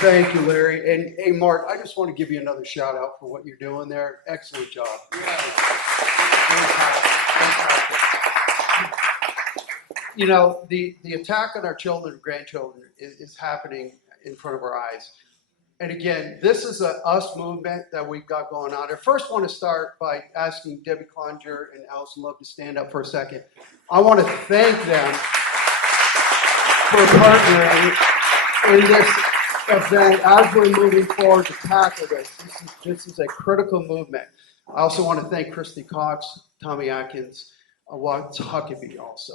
Thank you, Larry. And hey, Mark, I just want to give you another shout out for what you're doing there. Excellent job. Fantastic. You know, the attack on our children and grandchildren is happening in front of our eyes. And again, this is a us movement that we've got going on. I first want to start by asking Debbie Clonger and Allison Love to stand up for a second. I want to thank them for partnering in this event as we're moving forward to tackle this. This is a critical movement. I also want to thank Christy Cox, Tommy Atkins, Watts Huckabee also.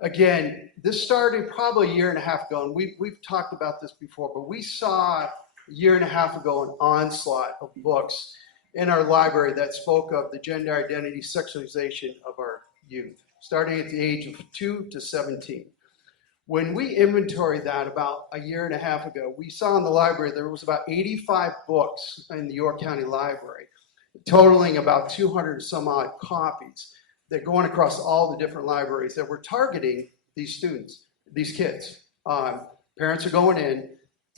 Again, this started probably a year and a half ago, and we've talked about this before, but we saw a year and a half ago an onslaught of books in our library that spoke of the gender identity, sexualization of our youth, starting at the age of 2 to 17. When we inventoried that about a year and a half ago, we saw in the library there was about 85 books in the York County Library, totaling about 200 some odd copies that going across all the different libraries that were targeting these students, these kids. Parents are going in.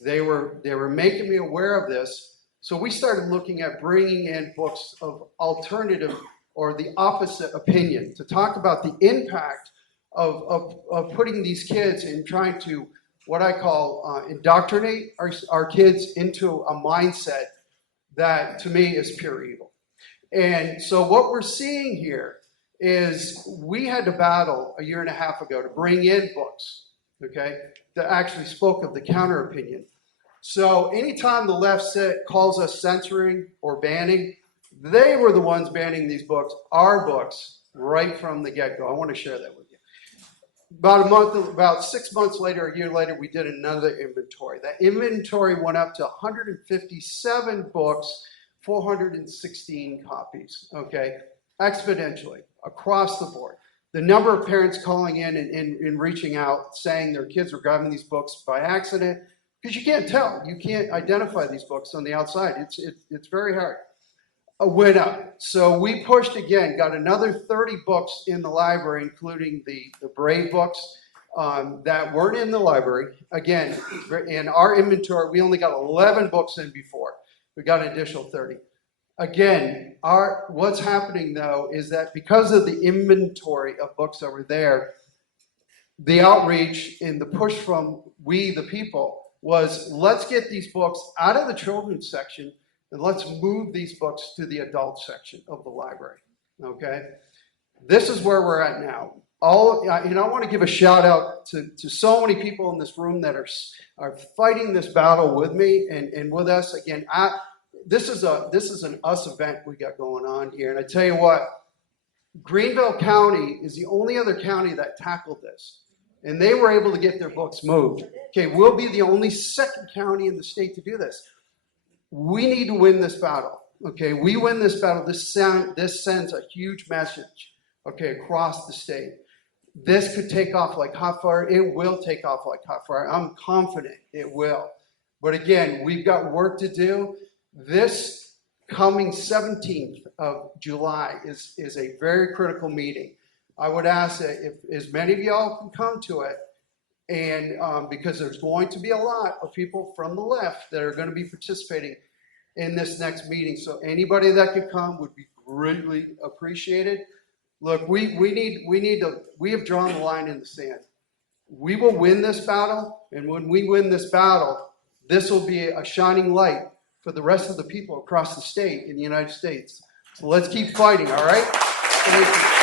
They were making me aware of this. So we started looking at bringing in books of alternative or the opposite opinion to talk about the impact of putting these kids and trying to, what I call, indoctrinate our kids into a mindset that to me is pure evil. And so what we're seeing here is we had to battle a year and a half ago to bring in books, okay, that actually spoke of the counter opinion. So anytime the left calls us censoring or banning, they were the ones banning these books, our books, right from the get-go. I want to share that with you. About 6 months later, a year later, we did another inventory. That inventory went up to 157 books, 416 copies, okay, exponentially across the board. The number of parents calling in and reaching out saying their kids were grabbing these books by accident, because you can't tell, you can't identify these books on the outside. It's very hard. Went up. So we pushed again, got another 30 books in the library, including the Brave books that weren't in the library. Again, in our inventory, we only got 11 books in before. We got an additional 30. Again, what's happening though is that because of the inventory of books that were there, the outreach and the push from we, the people, was let's get these books out of the children's section and let's move these books to the adult section of the library, okay? This is where we're at now. I want to give a shout out to so many people in this room that are fighting this battle with me and with us. Again, this is an us event we got going on here. And I tell you what, Greenville County is the only other county that tackled this. And they were able to get their books moved. Okay, we'll be the only second county in the state to do this. We need to win this battle. Okay, we win this battle. This sends a huge message, okay, across the state. This could take off like hot fire. It will take off like hot fire. I'm confident it will. But again, we've got work to do. This coming 17th of July is a very critical meeting. I would ask that if as many of y'all can come to it, and because there's going to be a lot of people from the left that are going to be participating in this next meeting. So anybody that could come would be greatly appreciated. Look, we have drawn the line in the sand. We will win this battle, and when we win this battle, this will be a shining light for the rest of the people across the state in the United States. So let's keep fighting, all right? Thank you.